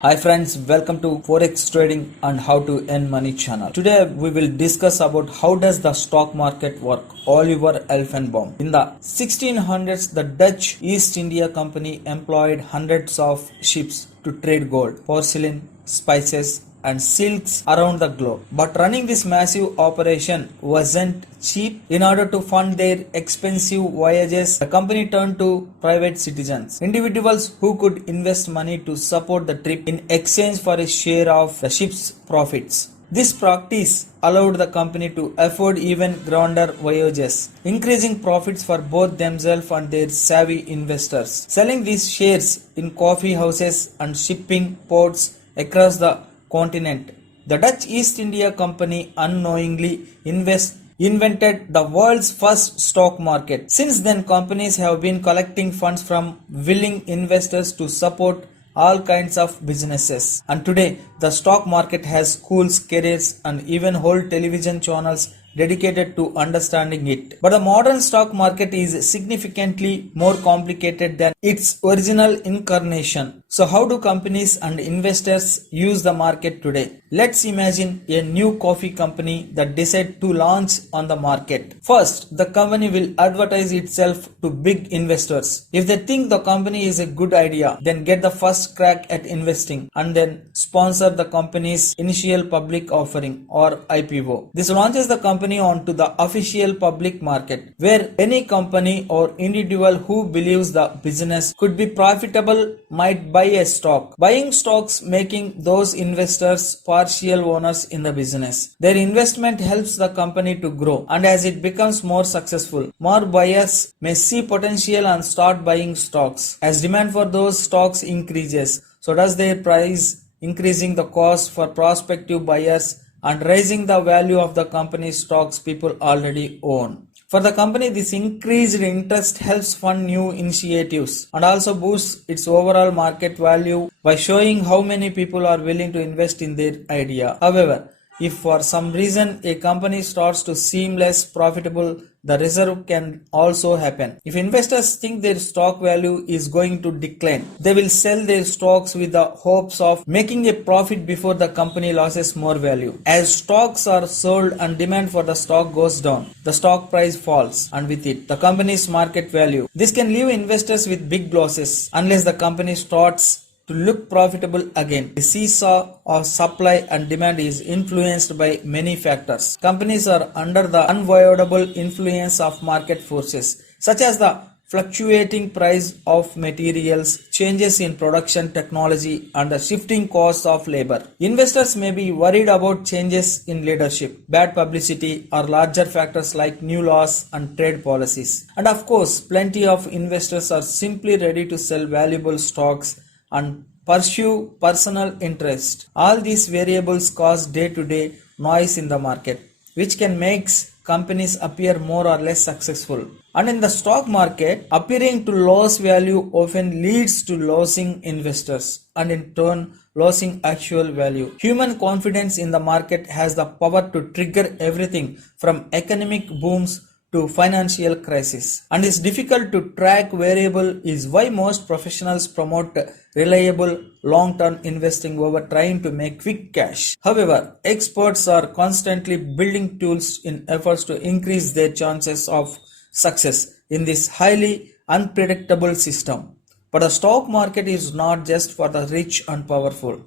Hi friends, welcome to Forex Trading and How to Earn Money channel. Today we will discuss about how does the stock market work. Oliver Elfenbaum. In the 1600s, the Dutch East India Company employed hundreds of ships to trade gold, porcelain, spices, and silks around the globe. But running this massive operation wasn't cheap. In order to fund their expensive voyages, the company turned to private citizens, individuals who could invest money to support the trip in exchange for a share of the ship's profits. This practice allowed the company to afford even grander voyages, increasing profits for both themselves and their savvy investors. Selling these shares in coffee houses and shipping ports across the continent, the Dutch East India Company unknowingly invented the world's first stock market. Since then, companies have been collecting funds from willing investors to support all kinds of businesses. And today, the stock market has schools, careers, and even whole television channels dedicated to understanding it. But the modern stock market is significantly more complicated than its original incarnation. So how do companies and investors use the market today? Let's imagine a new coffee company that decides to launch on the market. First, the company will advertise itself to big investors. If they think the company is a good idea, then get the first crack at investing and then sponsor the company's initial public offering or IPO. This launches the company onto the official public market, where any company or individual who believes the business could be profitable might buy a stock. Buying stocks making those investors partial owners in the business. Their investment helps the company to grow, and as it becomes more successful, more buyers may see potential and start buying stocks. As demand for those stocks increases, so does their price, increasing the cost for prospective buyers and raising the value of the company's stocks people already own. For the company, this increased interest helps fund new initiatives and also boosts its overall market value by showing how many people are willing to invest in their idea. However, if for some reason a company starts to seem less profitable, the reserve can also happen. If investors think their stock value is going to decline, they will sell their stocks with the hopes of making a profit before the company loses more value. As stocks are sold and demand for the stock goes down, the stock price falls, and with it, the company's market value. This can leave investors with big losses unless the company starts to look profitable again. The seesaw of supply and demand is influenced by many factors. Companies are under the unavoidable influence of market forces, such as the fluctuating price of materials, changes in production technology, and the shifting costs of labor. Investors may be worried about changes in leadership, bad publicity, or larger factors like new laws and trade policies. And of course, plenty of investors are simply ready to sell valuable stocks and pursue personal interest. All these variables cause day-to-day noise in the market, which can make companies appear more or less successful. And in the stock market, appearing to lose value often leads to losing investors and in turn losing actual value. Human confidence in the market has the power to trigger everything from economic booms to financial crisis, and it's difficult to track variable is why most professionals promote reliable long-term investing over trying to make quick cash. However, experts are constantly building tools in efforts to increase their chances of success in this highly unpredictable system. But the stock market is not just for the rich and powerful.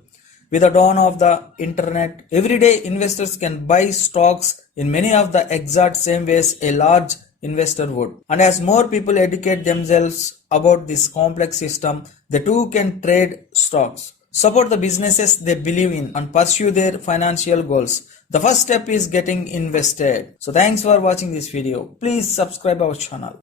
With the dawn of the internet, everyday investors can buy stocks in many of the exact same ways a large investor would. And as more people educate themselves about this complex system, they too can trade stocks, support the businesses they believe in, and pursue their financial goals. The first step is getting invested. So thanks for watching this video. Please subscribe our channel.